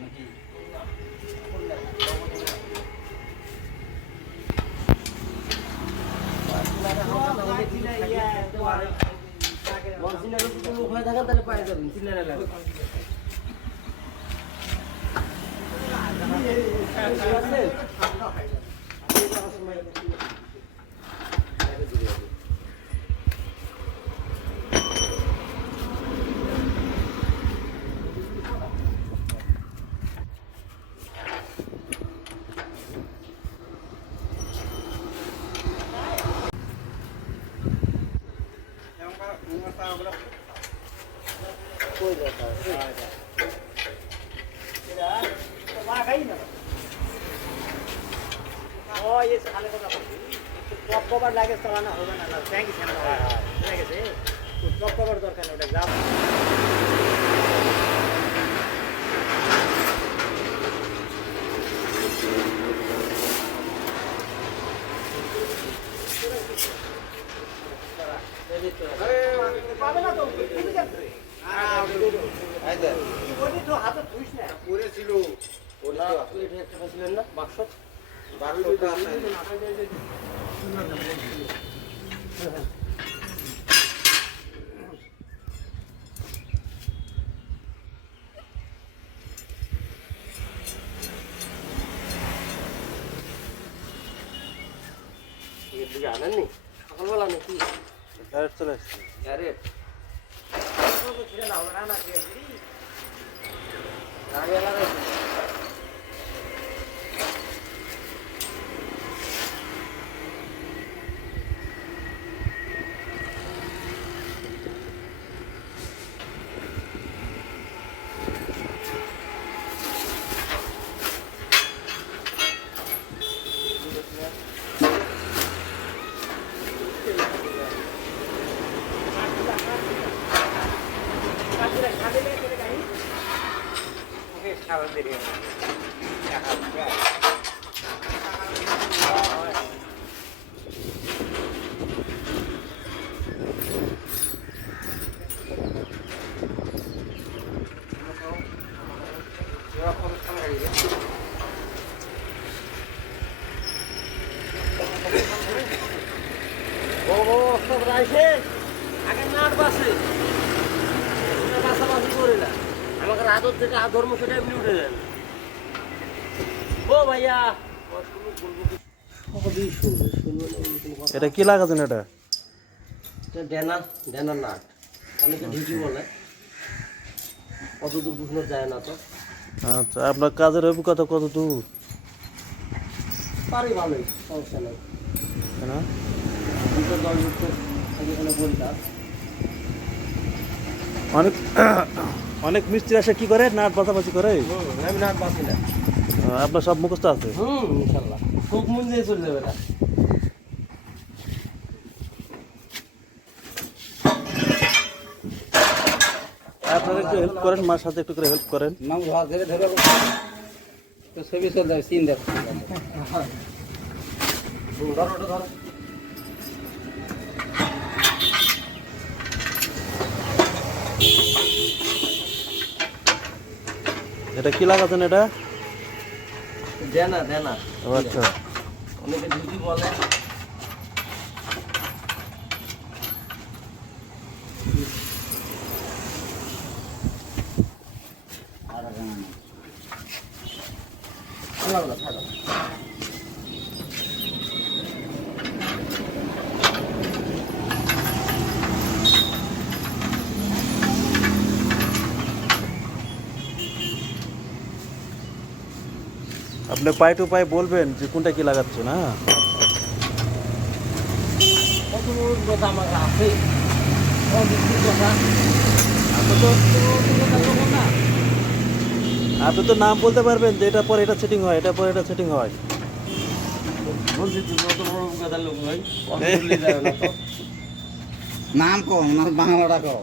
নাকি তাহলে পায়ে যাবেন চিল্লারে লাগবে কভার লাগে চালানো হবে না ট্যাঙ্কি সামনে হয়ে গেছে টপ কভার দরকার নেই ওটা গ্রাম পাবে না তো হাতে ধুইস না পরে ছিল ওটা একটা ছিলেন না বাক্স আনেননি সকালবেলা নাকি চলে আসছে আগে নাট বাসে বাসাবাসি করে না আমাকে আদর থেকে আধর্ম সেটা এমনি উঠে যান ও ভাইয়া এটা কি লাগাছেন এটা ড্যানার নাট অনেকে ঢিকি বলে কতদূর বুঝনো যায় না তো আচ্ছা আপনার কাজের অভিজ্ঞতা কত দূর পারি ভালোই সমস্যা নেই না অনেক অনেক মিস্ত্রি আসে কি করে নাট বাছাবাছি করে আমি নাট বাঁচি না আপনার সব মুখস্থ আছে ইনশাল্লাহ খুব মন দিয়ে চলে যাবে না আপনারা একটু হেল্প করেন মার সাথে একটু করে হেল্প করেন নাম ধরে ধরে তো ছবি চল যায় সিন দেখ ধরো ওটা ধরো এটা কি লাগাছেন এটা দেনা ও আচ্ছা অনেকে ঢুকি বলে আপনি পাই টু পাই বলবেন যে কোনটা কি লাগাচ্ছেন না কত কথা আমার আছে কথা আপনি তো নাম বলতে পারবেন যে এটা পরে এটা সেটিং হয় এটা পরে এটা সেটিং হয় বলছি কত বড় কথার লোক ভাই নাম কম না বাংলাটা কও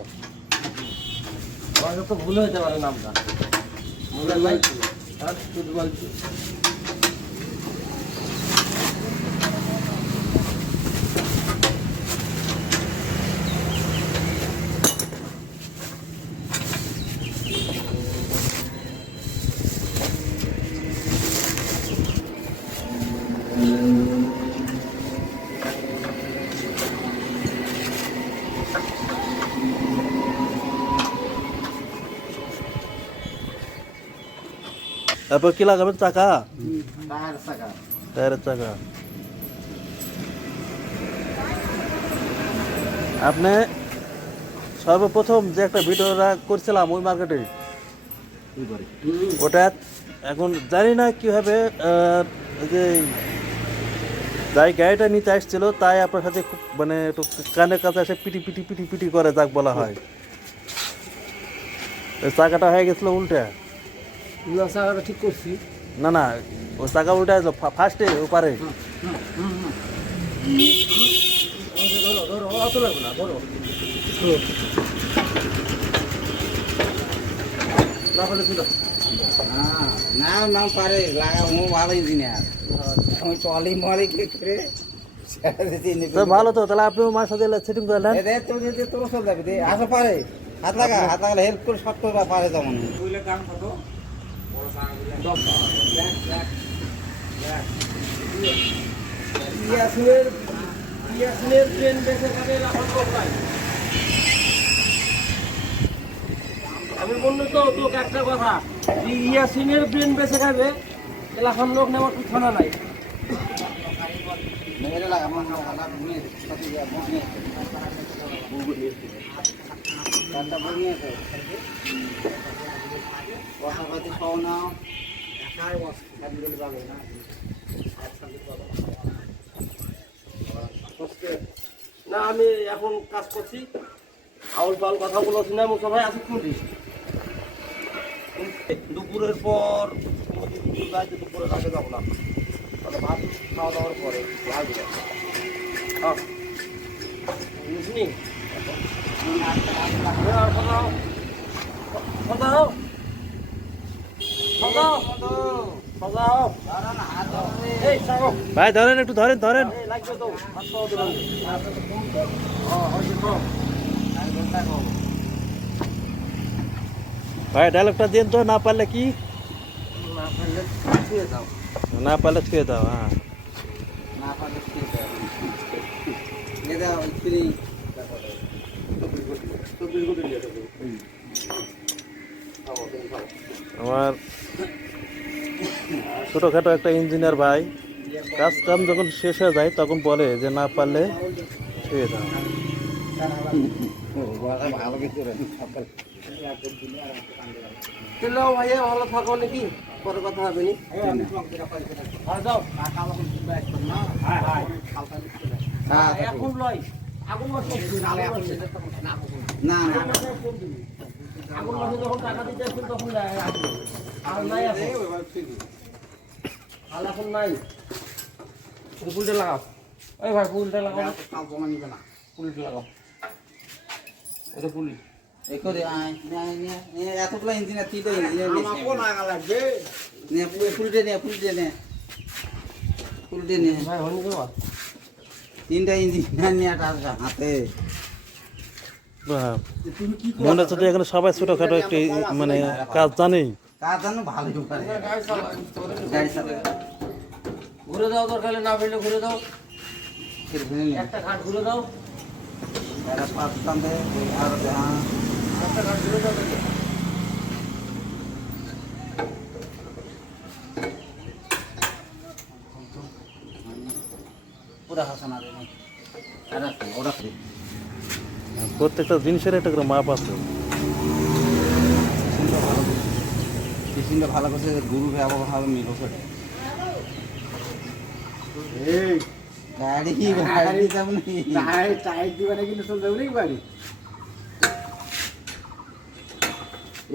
আমার তো ভুল হতে পারে নামটা মনে হয় আর শুধু বলছি তারপর কি লাগাবেন? চাকা, টায়ার চাকা। টায়ারের চাকা। আপনি সর্বপ্রথম যে একটা ভিডিওটা করছিলাম ওই মার্কেটে, ওটা এখন জানি না কীভাবে এই যে যাই গাড়িটা নিতে আসছিল তাই আপনার সাথে খুব মানে একটু কানের কাছে এসে পিটি পিটি পিটি পিটি করে যাক বলা হয়। ওই চাকাটা হয়ে গেছিলো উল্টে। না চাকাটা ঠিক করছি। না না, ওই চাকা উল্টে আসলো ফার্স্টে ওপারে। ধরো ধরো, অত লাগবে না, ধরো। না পারলে শুধু না না পারে লাগা, ও ভালো ইঞ্জিনিয়ার। আমি চলি মলি কি করে তো ভালো তো, তাহলে আপনিও মার সাথে সেটিং করে নেন। তোর চল যাবি দে, আসো পারে হাত লাগালে হেল্প করে শর্ট করবা পারে তেমন। ইয়াসিনের ট্রেন বেঁচে খাবে লাফান কোথায়? আমি বললো তো তোকে একটা কথা, ইয়াসিনের ব্রেন বেঁচে খাবে এলাকার লোক নেওয়ার পিছনে নাই। মেরে লাগা মন লাগা নিয়ে সাথে যা বসে কাটা বনিয়ে তো কথাবার্তা খাও না একাই বস খালি বলে যাবে না। না আমি এখন কাজ করছি, আউল পাউল কথা বলছি না। মুসা ভাই আসুক শুনছি দুপুরের পর, দুপুরে কাছে যাবো না, ভাত খাওয়া দাওয়ার পরে বুঝলি। ভাই ধরেন, একটু ধরেন ধরেন। লাগবে তো ভাত খাওয়া দেবেন। ভাই ডায়লগটা দিন তো, না পারলে কি, না পারলে ছুঁয়ে দাও। না পারলে ছুঁয়ে দাও। হ্যাঁ না পারে কি এ দাও ফ্রি আমার ছোটোখাটো একটা ইঞ্জিনিয়ার ভাই কাজ কাম যখন শেষ হয়ে যায় তখন বলে যে না পারলে ছুঁয়ে দাও। ভালো কিছু চলো ভাইয়া, ভালো থাকো নাকি, পরে কথা হবে নি। যাও এখন লয় আগুন মাসে না না আগুন মাসে যখন টাকা দিতে আসবেন তখন আসবে। আর নাই এখন, আর এখন নাই। ফুলটা লাগাও, ওই ভাই ফুলটা লাগাও, নিবে না ফুলটা লাগাও, ওটা ফুল এই করে এতগুলো ইঞ্জিনিয়ার তিনটা ইঞ্জিনিয়ার ফুলটে নিয়ে ভাই হনি দেওয়া। তিনটা ইঞ্জিনিয়ার নিয়ে হাতে বাহ, মনে হচ্ছে যে এখানে সবাই ছোটোখাটো একটি মানে কাজ জানেই। কাজ জানো ভালোই পারে গাড়ি চালায় ঘুরে দাও, দরকার হলে না ফেললে ঘুরে দাও, একটা একটা ঘাট ঘুরে দাও, পাঁচ টানতে আর একটা ঘাট ঘুরে দাও দেখে। পুরা হাসানা রে ওরা প্রত্যেকটা জিনিসের একটা করে মাপ আছে। মেশিনটা ভালো করছে, গুরু ব্যবহার মিল করে গাড়ি গাড়ি যেমন টায়ার দিবা না কিন্তু চলতে হবে বাড়ি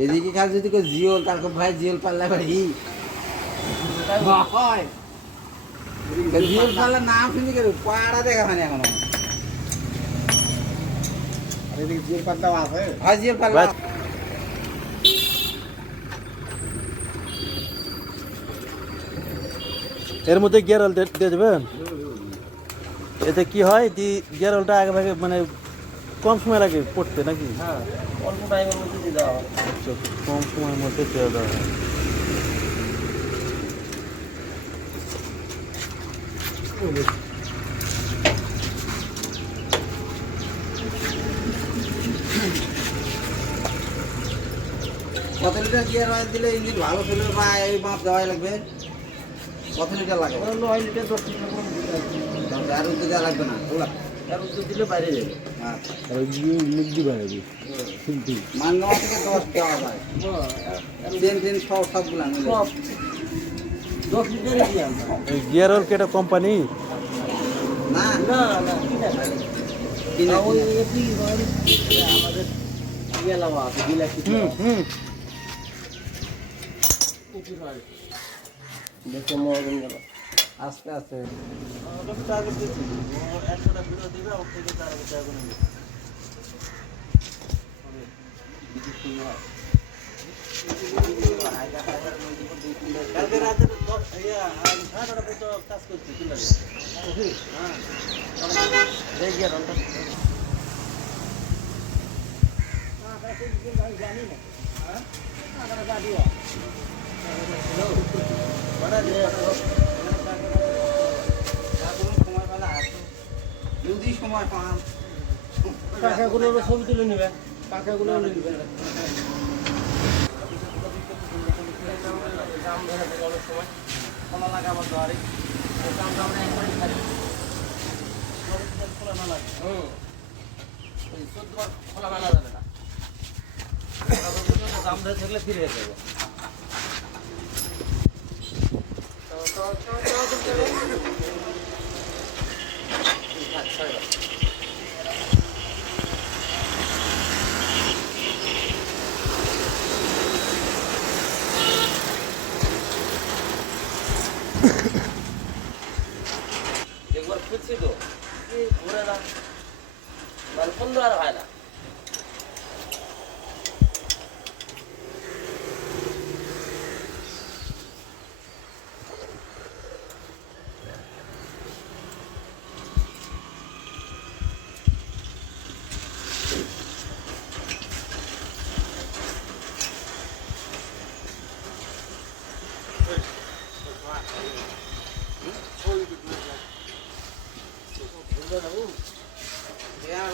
এদিকে কাজ যদি কেউ জিওল তারপর ভাই জিওল পাল্লা বাড়ি জিওল পাল্লা নাম শুনি কেন পাড়া দেখা হয় না এখনো। এদিকে জিওল পাল্লা আছে, হ্যাঁ জিওল পাল্লা এর মধ্যে গিয়ার অয়েল দিয়ে দেবেন। এতে কি হয় গিয়ার অয়েলটা আগে ভাগে মানে কম সময় লাগে পড়তে নাকি? হ্যাঁ, অল্প টাইমের মধ্যে দিয়ে দেওয়া হয়। আচ্ছা, কম সময়ের মধ্যে দিয়ে দেওয়া হয়। কত লিটার গিয়ার অয়েল দিলে ইঞ্জিন ভালো চলবে বা এই মাপ দেওয়াই লাগবে? কত লিটার লাগে? 9 লিটার 10 লিটার করে দিতে হবে। আর উদ্যোগ দেওয়া লাগবে না ওগুলা? আর উত্তর দিলে বাইরে যাবে। আচ্ছা আর মুখ দিবা নাকি শুনছি মানগাঁও থেকে 10 দেওয়া যায় ট্রেন ট্রেন সবগুলা মিলে সব 10 লিটারই দিই আমরা। গিয়ার অয়েল কি এটা কোম্পানি? না না না কিনা খালি। কিনে ওই এটি আমাদের ইয়ে লাওয়া আছে বিলাসী দেখে মহাজন গেল আস্তে আস্তে যদি সময় পান পাখাগুলো ছবি তুলে নেবে পাখাগুলো নেবে দাম ধরে থাকে অনেক সময় কলা লাগে আমার দোয়ারে দামটা আমরা একবারই খাই খোলা না লাগে ওই 14 বার খোলা মানা যাবে না দাম ধরে থাকলে ফিরে যাবে একবার খুঁজছি তো ঘুরে না মানে 15 আর হয় না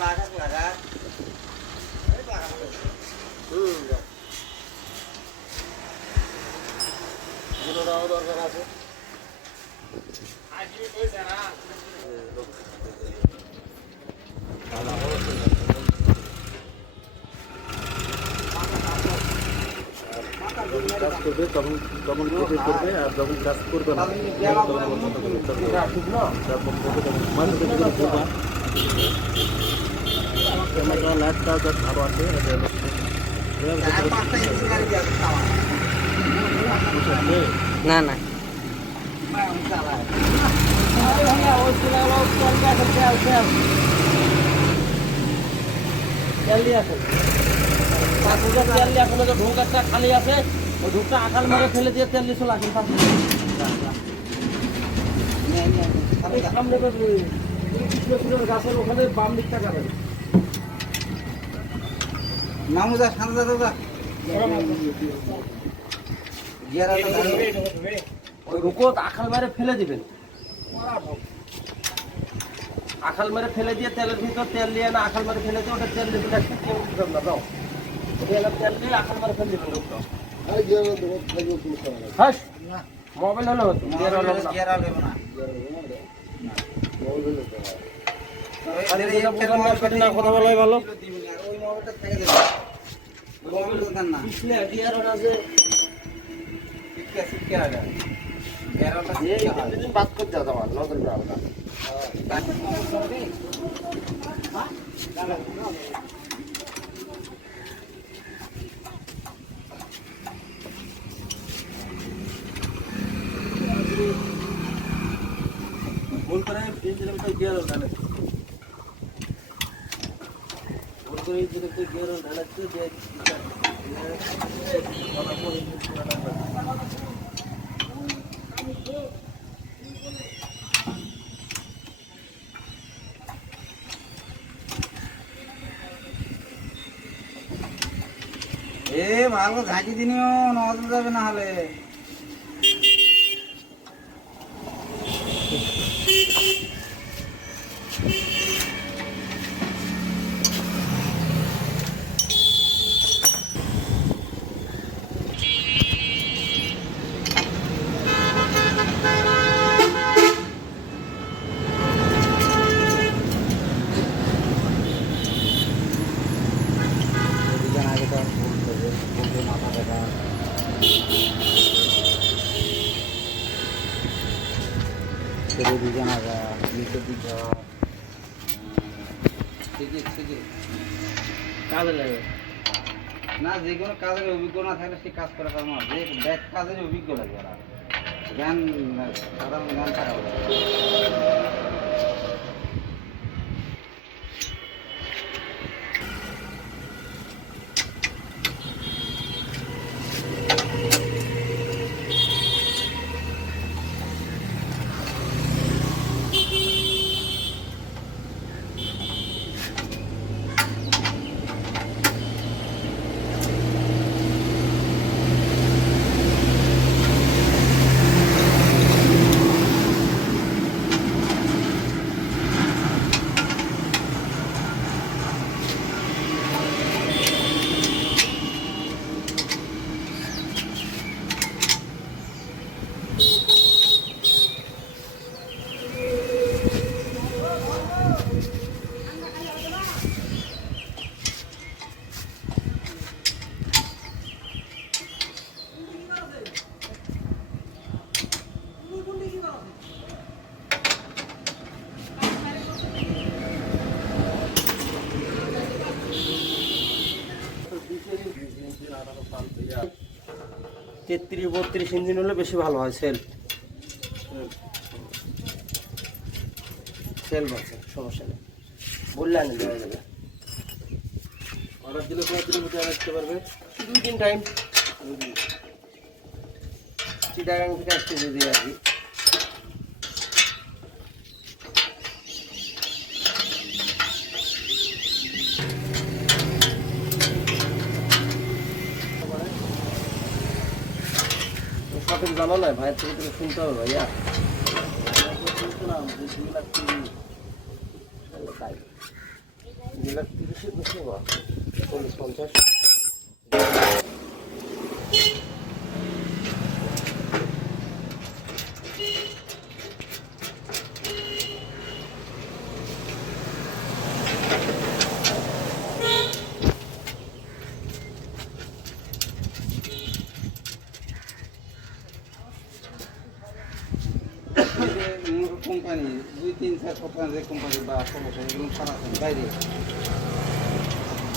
লাগা দুটোটাও দরকার আছে কাজ করবে তখন তখন করবে করবে আর যখন কাজ করবে না ঠিক না মানুষের করবা ক্যামেরা লাইট কাজ আরো আছে না না ঢোকাটা খালি আছে ওই ঢোকটা আকাল মারে ফেলে দিয়ে তেল দিয়ে লাগে সামনে গাছের ওখানে বাম দিকটা কাটে মামুদা শান্ত দাদা ওই রুকো আখাল মারে ফেলে দিবেন আখাল মারে ফেলে দিয়ে তেলের ভিতর তেল দিয়ে না আখাল মারে ফেলে দিয়ে ওটা তেল দিয়ে না দাও তেল দিয়ে আখাল মারে ফেলে দিবেন রুকটা হ্যাঁ মোবাইল হলো হতো কথা বলাই ভালো বাদ করতে হবে আমার নতুন ভুল করে গিয়ার ভুল করে গিয়ার ঢালাচ্ছে যে ভালো ঝাঁকি দিনিও নজর যাবে না হলে ঠিকই ঠিকই কাজে লাগে। না, যে কোনো কাজের অভিজ্ঞ না থাকলে সে কাজ করে পারবো না। যে ব্যাগ কাজের অভিজ্ঞ লাগে ওরা, জ্ঞান সাধারণ জ্ঞান থাকা উচিত। তেত্রিশ 32 ইঞ্জিন হলে বেশি ভালো হয় সেল। সেল বাচ্চা সমস্যা নেই, বললে আনি দেওয়া যাবে। অর্ডার দিলে কতদিনের মধ্যে আসতে পারবে? 2-3 টাইম চিটাগাং থেকে আসতে যদি আর কি। সঠিক জানা নয়, ভাইয়ের থেকে তুমি শুনতে হবে ভাইয়া। শুনছিলাম যে 2 লাখ টাকা তাই 2 লাখ 30 বেশি বা 40-50। কোম্পানি 2-3-4 সপ্তাহ যে কোম্পানি বা সমস্যা এগুলো সারা বাইরে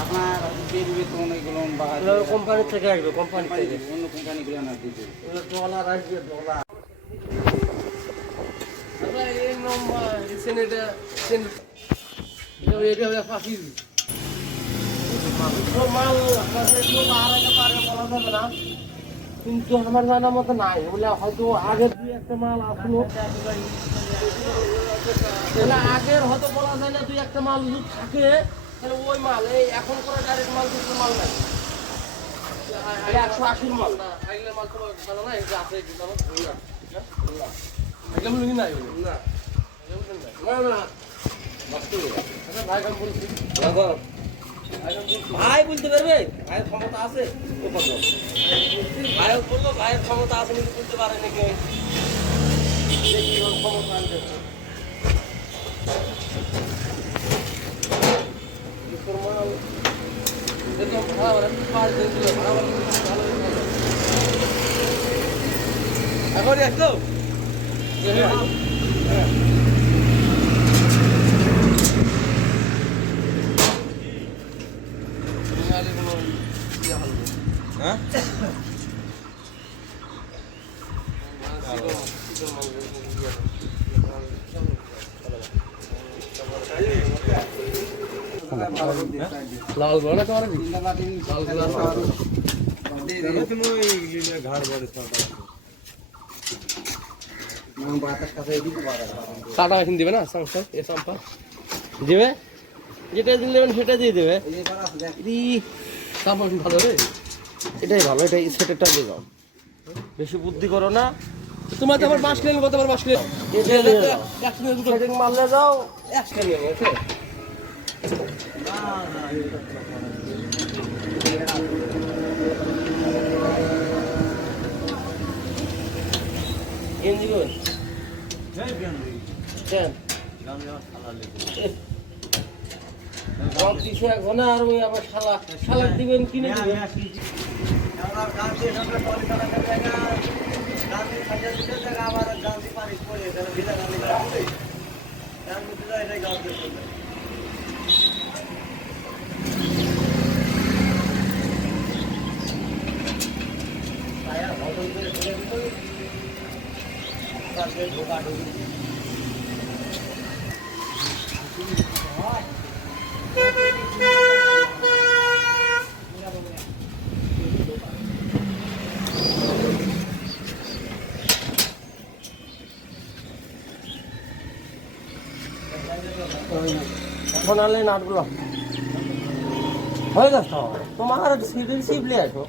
আপনার পেট বেতন এগুলো বা কোম্পানি থেকে আসবে, কোম্পানি থেকে অন্য কোম্পানিগুলো না দিতে ডলার আসবে, ডলার। এই নম্বর সেনেটা এটা ফাঁসি মাল বলা যাবে না, কিন্তু আমার জানার মতো নাই। বলে হয়তো আগের 2-1টা মাল আসলো, আগের হয়তো বলা যায় না। 2-1টা মাল যদি থাকে তাহলে ওই মাল এই এখন করে ডাইরেক্ট মাল দুটো মাল নাই, 180 মাল না। আগলে মাল তো জানা না, এটা আছে কি জানো আগলে মাল নাই না না না মাস্টার। আচ্ছা ভাই কাম বলছি, ভাই বলতে পারবে, ভাইয়ের ক্ষমতা আছে। ভাই বললো ভাইয়ের ক্ষমতা আছে কিন্তু বলতে পারে নাকি ক্ষমতা আনতে। এখন আসলো হ্যাঁ লাল বড় না তোমার কাটা এখন দিবে না সংসার এ সম্পা দিবে, যেটা দিলে সেটা দিয়ে দেবে। ভালো রে, এটাই ভালো, এটাই সেটাটা দিয়ে দাও, বেশি বুদ্ধি করো না। তোমার তো আবার বাস নিয়ে কত আবার বাস নিয়ে মারলে যাও একটা নিয়ে গেছে। গেঞ্জি কই? কেন? সব কিছু এখন আর ওই আবার শালা দিবেন কিনে দিবেন। এখন আনলে নাটগুলো হয়ে গেছে তো। তোমার রিসিভ নিয়ে আসো,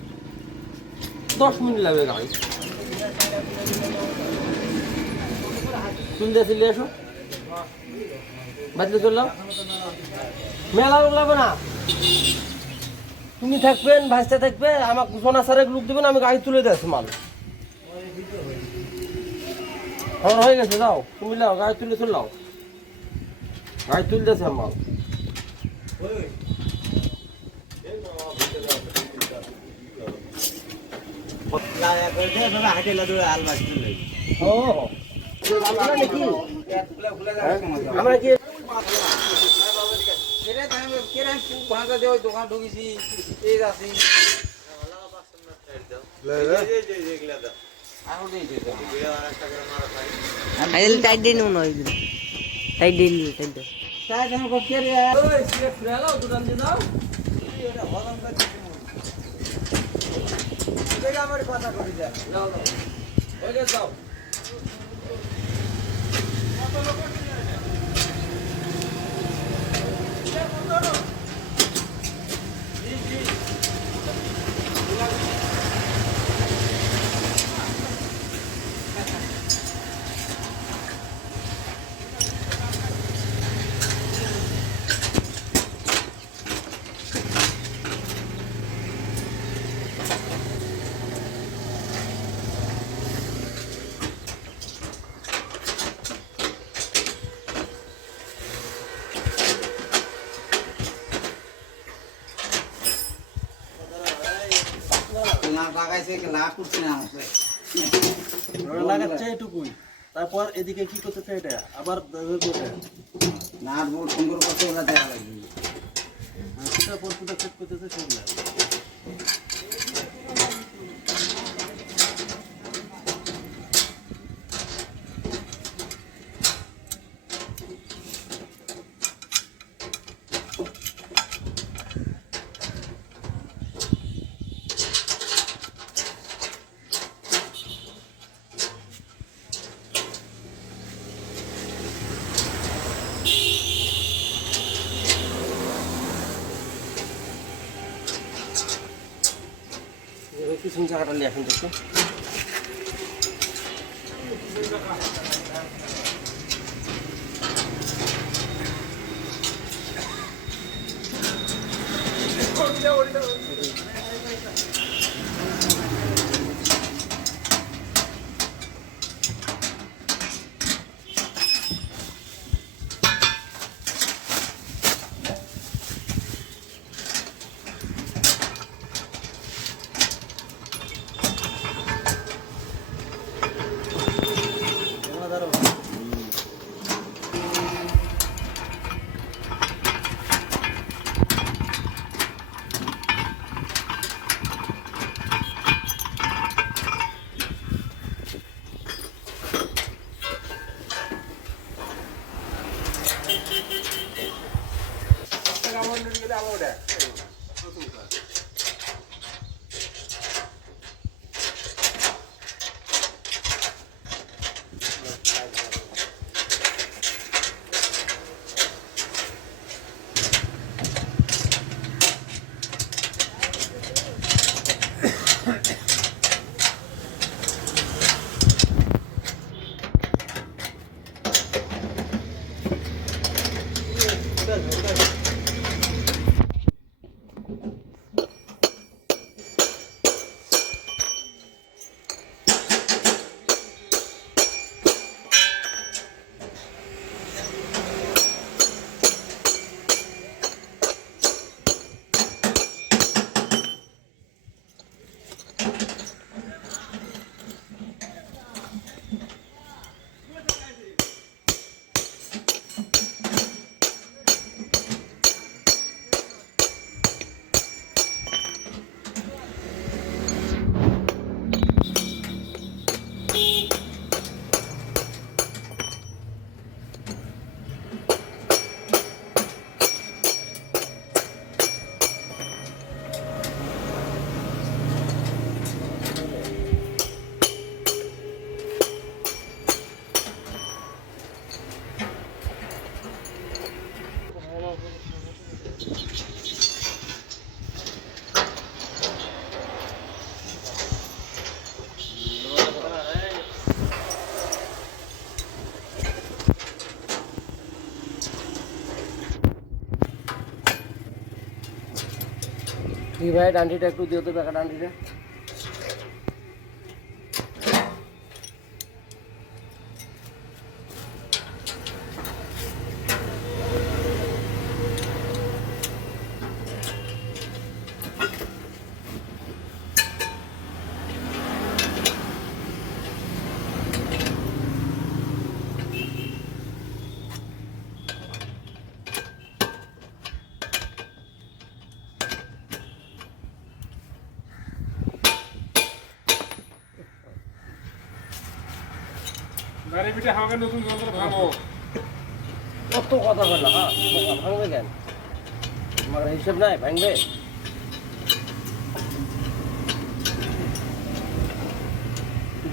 10 মিনিট লাগবে গাড়ি। তুলতে চলে এসো, বাড়িতে চললাম। মেলা লোক লাগবে না, তুমি থাকবেন, ভাইসটা থাকবে, আমার সোনা সারেক লোক দেবেন, আমি গাড়ি তুলে দিয়েছি মাল। আমার হয়ে গেছে, যাও তুমি লাও, গাড়ি তুলে চললাও, গাড়ি তুলতেছে মাল। ও আমরা কি দোকান ঢুকেছি এই যাচ্ছি টাইট দিয়ে নেব না টাইট দিয়ে নিলে টাইট দাও না লাগাইছে লাভ করছে না লাগাচ্ছে এটুকুই, তারপর এদিকে কি করতেছে এটা আবার নাট বোর্ড সুন্দর করতে ওরা দেওয়া লাগবে সেটা পর পুরো সেট করতেছে সেগুলো। পিছন জায়গাটা নিয়ে আসুন দেখো। কি ভাই ডান্ডিটা একটু দিও তো বেকা ডান্ডিটা। গাড়ি পিঠে হাওয়া নতুন যন্ত্র ভাঙো। কত কথা বললো, হ্যাঁ ভাঙবে কেন? তোমার হিসেব নাই ভাঙবে?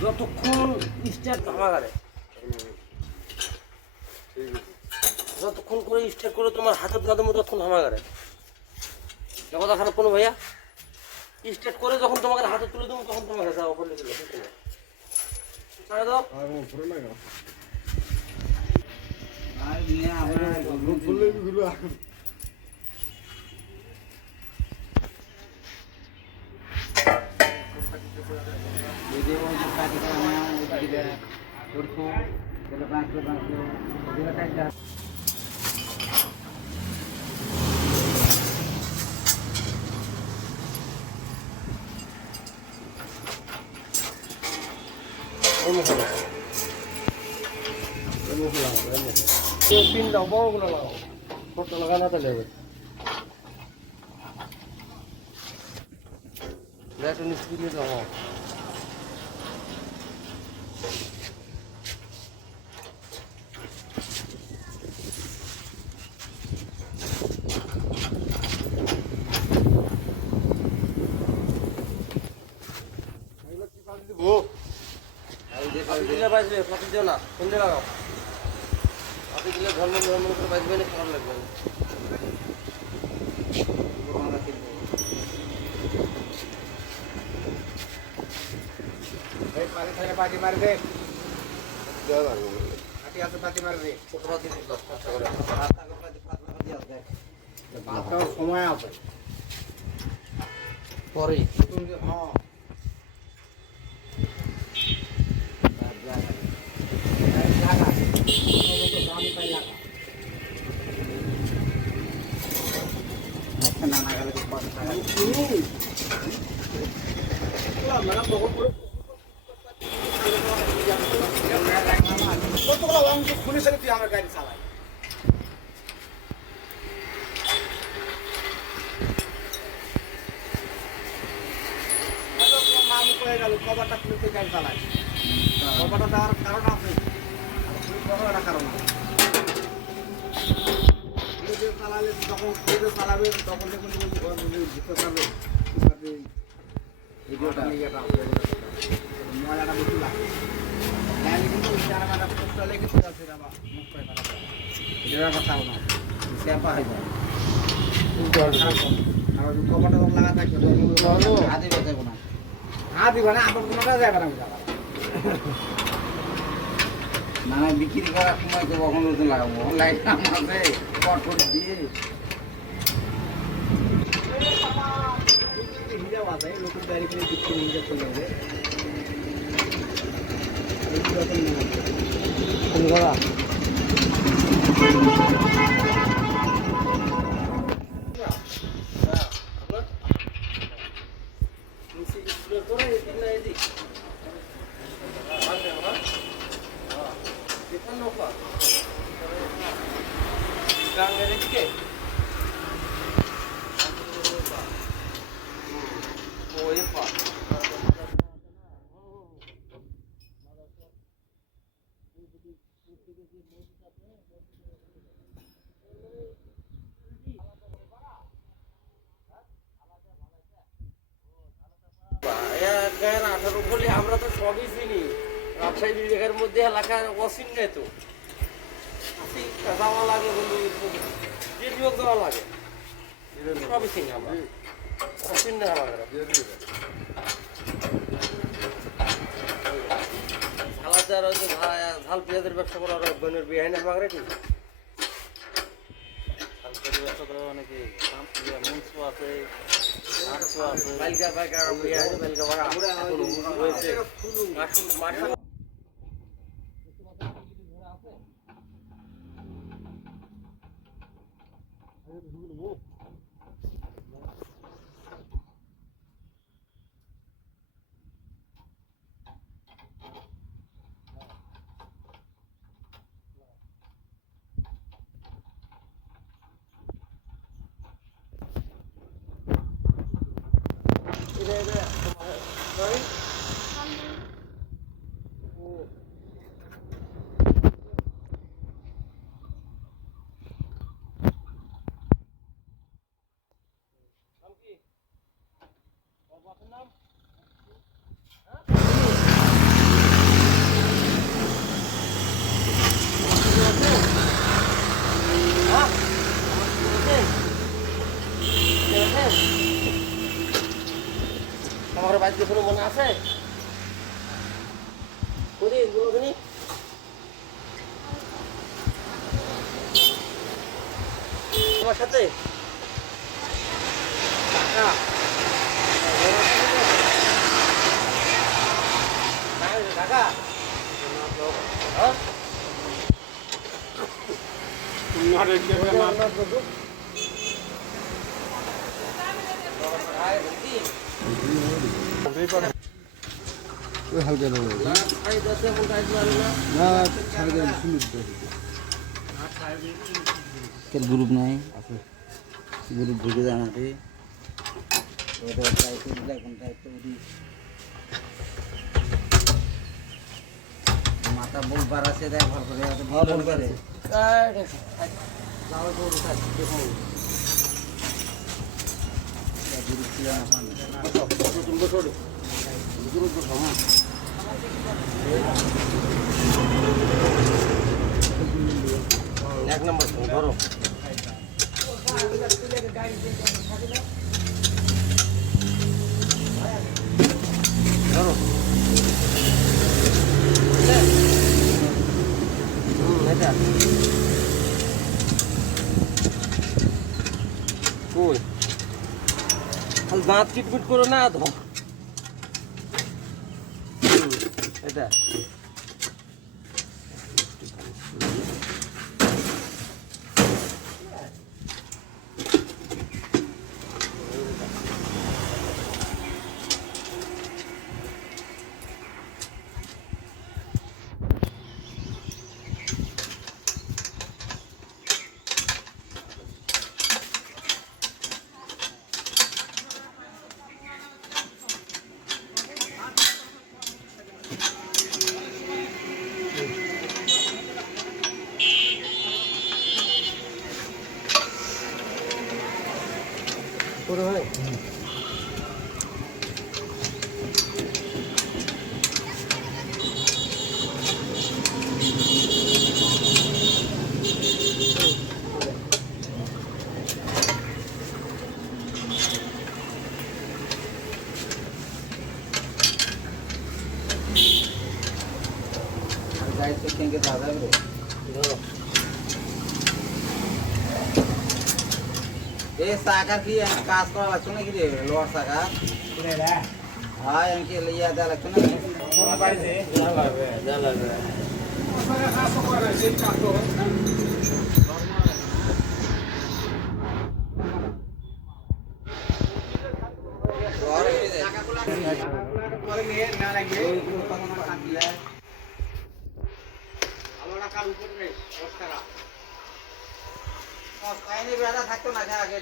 যতক্ষণ স্টার্ট ভাঙাগারে, যতক্ষণ করে স্টার্ট করে তোমার হাতের দাদা মতো ততক্ষণ ভাঙাগারে। কথা খারাপ কোনো ভাইয়া? স্টার্ট করে যখন তোমাকে হাতে তুলে দেবো তখন তোমাকে যাওয়া করলে দিল ছাড়া দাও। আর নিয়ে আমরা যদি ওই যে কাজ করে না ওই দিকে করতো তাহলে বাঁচলো ওদিকে কাজটা তিনটা বড়গুলো লাগাও, ছোটটা লাগানো তাহলে হবে। একটু নিশ্চিত নিতে হবে। দিলে বাজবে, পাতি দিও না, সন্ধে লাগাও। পাতি দিলে ঝলমল ঝলমল করে বাজবে না, খারাপ লাগবে না। পাতি মারবে পাতি আছে পাতি মারবে ছোট পাতি 10 টাকা করে। সময় আছে পরে হ্যাঁ নানা গেলে কতগুলো অঙ্ক খুলে ফেলে তুই আমার গাড়ি চালাই মামু কয়ে গেল কবারটা খুলে তুই গাড়ি চালাই কবারটা দেওয়ার কারণ আছে একটা কারণ আছে চালালে যখন চালাবে তখন দেখুন ভিতরে যাবে ভিডিওটা মজাটা বেশি লাগে কিন্তু চলে গেছে মুখ করে খারাপ কথা না স্যাম্পা হয়ে যায় আর কপাটা লাগা থাকবে হাতে বেঁচাবো না হাত দিবা না আবার কোনোটা যাবে না না না বিক্রি করার সময় তো কখন নতুন লাগাবো লাইট আমাদের কট করে দিয়ে হিজা বাজায় নতুন গাড়ি কিনে বিক্রি হিজা চলে যাবে আমরা তো সবই চিনি রাজশাহী বিভাগের মধ্যে এলাকার অসীম নেই তো যাওয়া লাগে যে বিভাগ যাওয়া লাগে সবই চিনি আমরা অসীম নেই আমার ঝালাতে আর ঝাল পেঁয়াজের ব্যবসা করা বোনের বিয়ে হয় না আমার ঝাল পেঁয়াজের ব্যবসা করা অনেকে মঞ্চ আছে, নাচ আছে। আমার বাড়িতে কোনো মনে আছে? করি বলো তুমি। তোমার সাথে কাকা কাকা হ্যাঁ? না রেখে না ওই হালকা না, সাড়ে দশে এখন টাইট মারি না। গ্রুপ নাই আছে, গ্রুপ ঢুকে যায় নাকি ওটা দায়িত্ব দিলে এখন দায়িত্ব দিই মাথা বলবার আছে দেখ ভালো করে বলবারে গ্রুপ ছিল না এক নম্বর ধরো ধরো এটা কই খালি দাঁত কিটমিট করো না ধর এটা করে হয় দায়িত্ব কেঙ্কে দাদা রে ধরো এই সাকার কি কাজ করা লাগছে নাকি রে লোয়ার সাকা হ্যাঁ এমকি লিয়া দেওয়া লাগছে নাকি যা লাগবে কাজ করে সেই কাজ তো থাকতো না আগে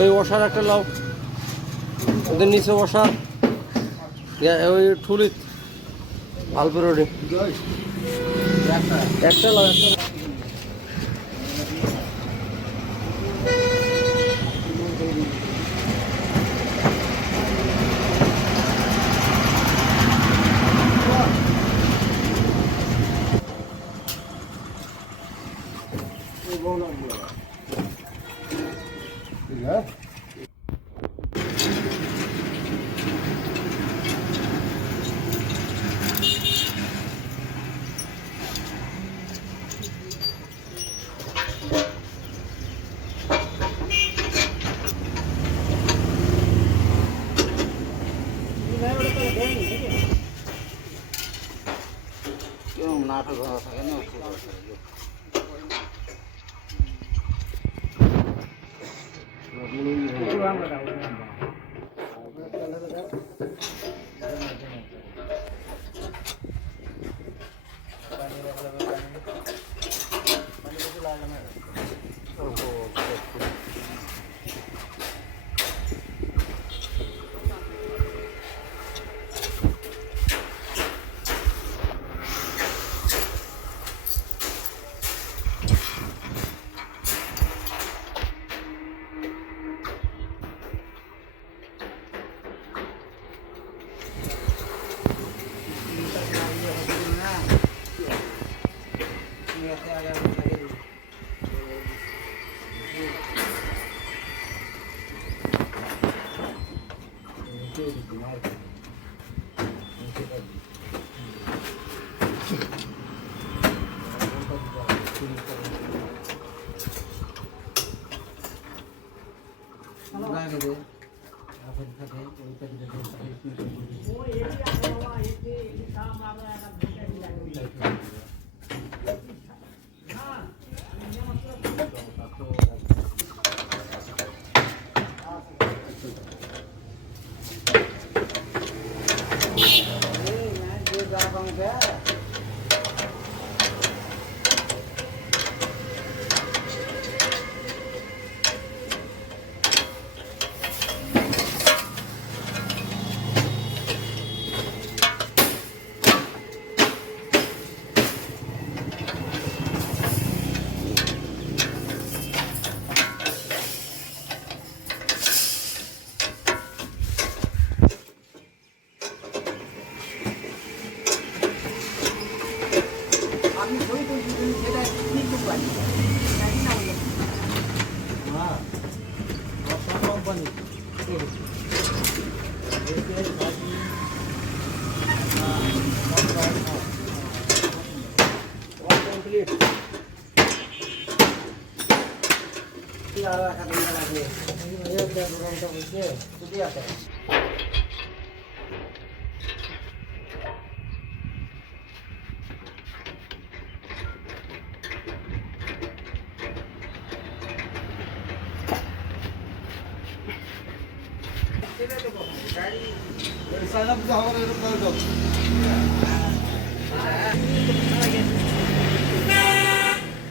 ওই ওষার একটা লাও, ওদের নিচে ওষার, ওই ঠুলিত আলপের ওডি একটা লাও, একটা কেউ নাটক ভালো থাকে না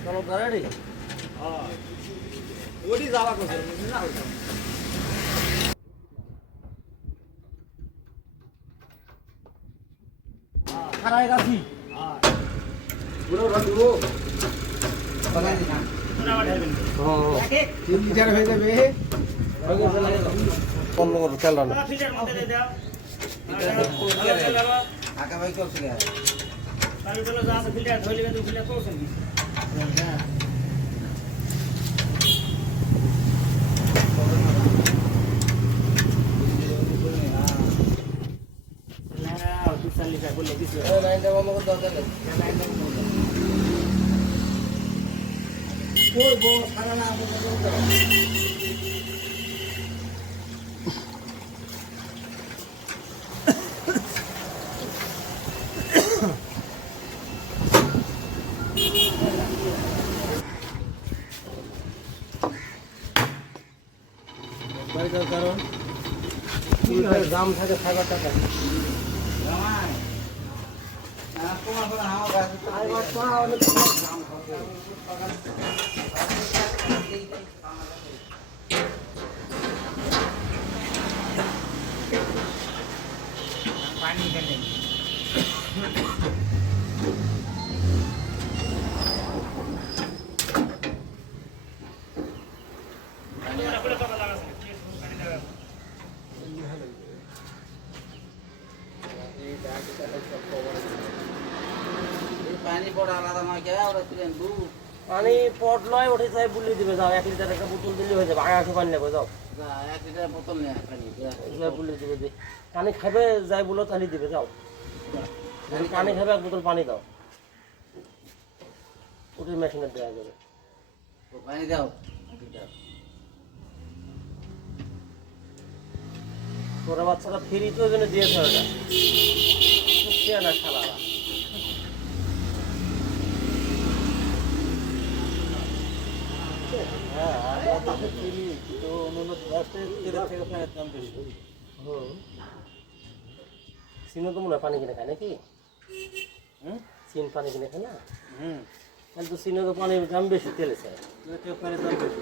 চলো গাড়ি ওটি যাওয়া করছে না খারাই গাছি বন্ধ করো খেলা না আঁকা ভাই কেউ ছিল লাইনটা বন্ধ করতে দরকার নেই কারণ দাম থাকে খাবার টাকা পানি এখানে পানি পড়া আলাদা নয় কে ওরা ছিলেন দু পানি পট লয় ওঠে সাহেব বলে দিবে যাও 1 লিটার একটা বোতল দিলে হয়ে যাবে আগে পানি নেবে যাও 1 লিটার বোতল নেয় পানি এগুলা বলে দিবে যে পানি খাবে যাই বলো তাহলে দিবে যাও যদি পানি খাবে 1 বোতল পানি দাও ওটা মেশিনে দেওয়া যাবে তো পানি দাও 1 লিটার তোরা বাচ্চারা ফ্রি তো ওই জন্য দিয়েছে ওটা সত্যি না শালারা হ্যাঁ আমরা তো চিনি তো অন্য রাষ্ট্রের থেকে পানির দাম বেশি। সিনও তো মনে হয় পানি কিনে খায় নাকি হুম সিন পানি কিনে খায় না হুম তাহলে তো সিনও তো পানির দাম বেশি তেলে চায় পানির দাম বেশি।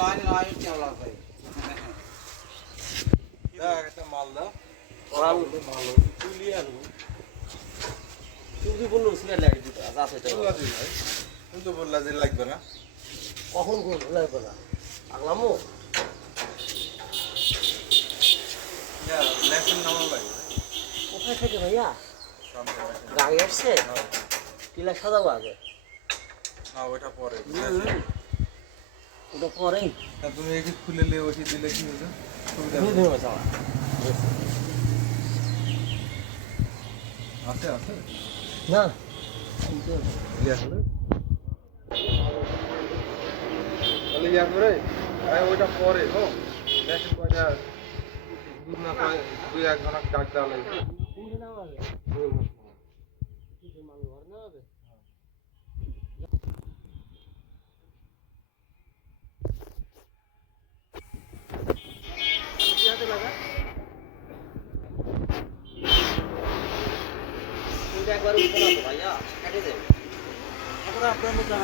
পানি নয় কেমন লাগবে চুরি বললো সিগারেট লাগিয়ে দিতে আছে কিন্তু বললা যে লাগবে না কখন কোন লাগবে না আগলামো লেসন নামার লাগবে কোথায় থেকে ভাইয়া গাড়ি আসছে টিলা সাজাবো আগে না ওটা পরে ওটা পরেই তুমি এই খুলে নিয়ে ওটি দিলে কি হয়েছে সুবিধা ধীরে ধীরে চালা আছে আছে না ইয়া হলে তাহলে ইয়া করে ওইটা পরে হো লেসন কয়টা দূর না কয় 2-1 ঘন্টা ডাক দেওয়া লাগবে একবার উঠে না তো ভাইয়া কেটে দেবে এখন আপনার মতো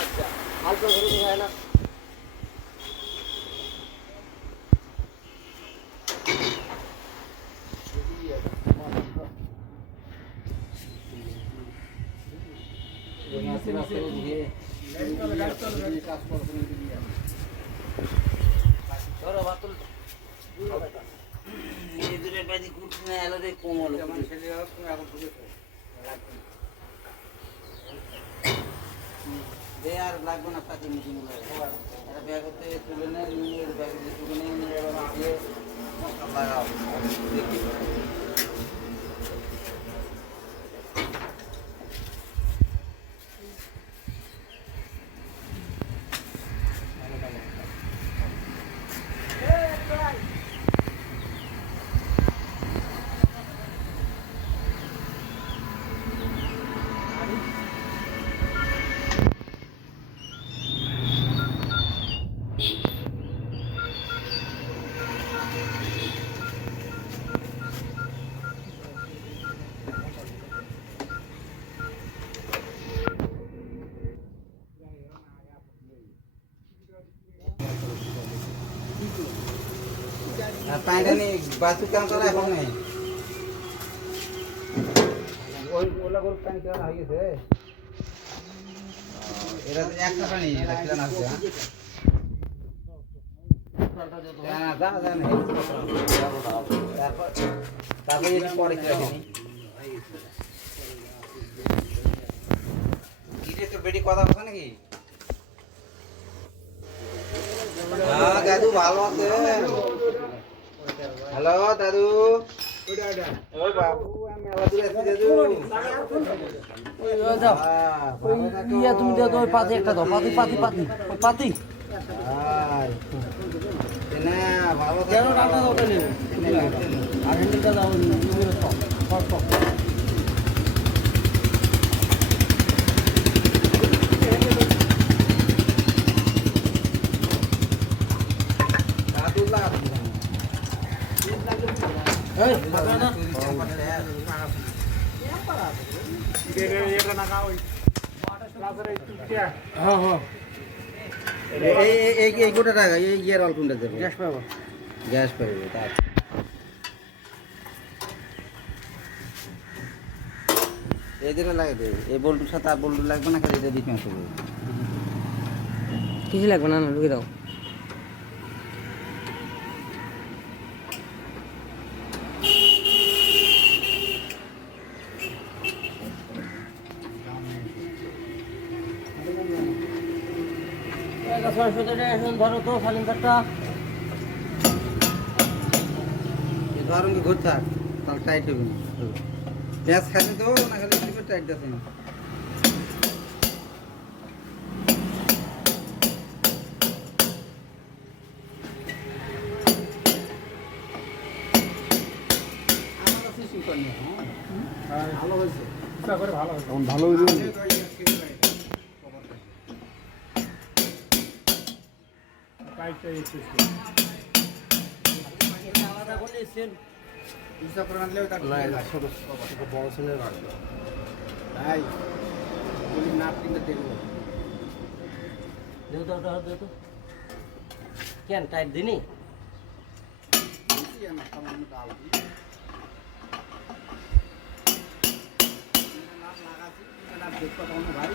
আচ্ছা হালকা ঘরে তো যায় না ধরো বাতুল এই দুটো বাজি কুটছে না এলো রে কোমল দে আর লাগবে না পাতি মিটিং এটা ব্যাগ হতে তুলে নিয়ে ব্যাগ দিয়ে তুলে নিয়ে এবার দিয়ে লাগাও দেখি পানিটা নিয়ে বাথরুম কেমন করা এখন নেই ওই ওলা করে পানি কেনা হয়ে গেছে এটা একটা পানি এটা কেনা আছে হ্যাঁ যা যা নেই তারপর যদি পরে রাখিনি গিরে তোর বেটি কথা বলছে নাকি হ্যাঁ দাদু ভালো আছে হ্যালো দাদু ওই বাবু আমি আবার দূরে আছি দাদু ইয়া তুমি দাও ওই পাতি একটা দাও পাতি পাতি পাতি ওই পাতি আয় না ভালো কেন টাকা দাও তাহলে আর্জেন্টিনা দাও নিউমেরো সব দাদু লাগা এই পাবে না এটা না ওই ক্লাসের একটু হ্যাঁ হ্যাঁ এই গোটা টাকা এই ইয়ার অল্পটা দেবো গ্যাস পাবো গ্যাস পাইবে তার এই দিকে লাগে দে এই বল্টুর সাথে আর বল্টু লাগবে না খালি এটা দিতে হবে কিছু লাগবে না না ঢুকে দাও ধরো তো সিলিন্ডারটা ধরুন কি ঘুর থাক তাহলে টাইট হবে না গ্যাস খালি দেবো না খালি দিবে টাইট দেবে না আমাদের ফিশিং করি ভালো হয়েছে ইচ্ছা করে ভালো হবে। এখন ভালো হয়ে যাবে পাইপটা এসেছে। আলাদা করে সেল হিসাব করে আনলেও তার না এটা ছোট ছোট বড় ছেলে রাখবে তাই বলি নাপ কিনতে দেখবো দেও তো কেন টাইট দিনি না সামান্য ডাল নাপ লাগাচ্ছি নাপ দেখতে পাবো ভাই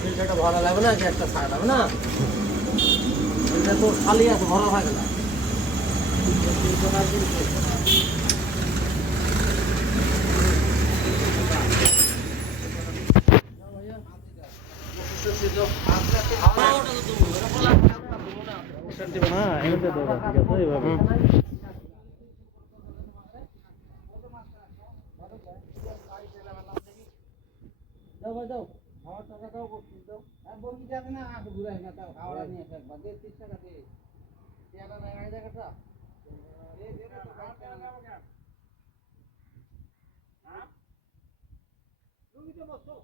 ফিল্টারটা ভরা লাগবে না গ্যাসটা ছাড়া লাগবে না এটা তো খালি আছে ভরা থাকে না না এমনিতে দেবো ঠিক আছে এইভাবে দাও ভাই দাও আমার টাকা দাও দাও বলতে যাবে না আর ঘুরাই না তাও খাওয়া নিয়ে একবার দে 30 টাকা দে টাকা না এই জায়গাটা এই দে না তো খাওয়া টাকা নেব কেন হ্যাঁ তুমি তো বসো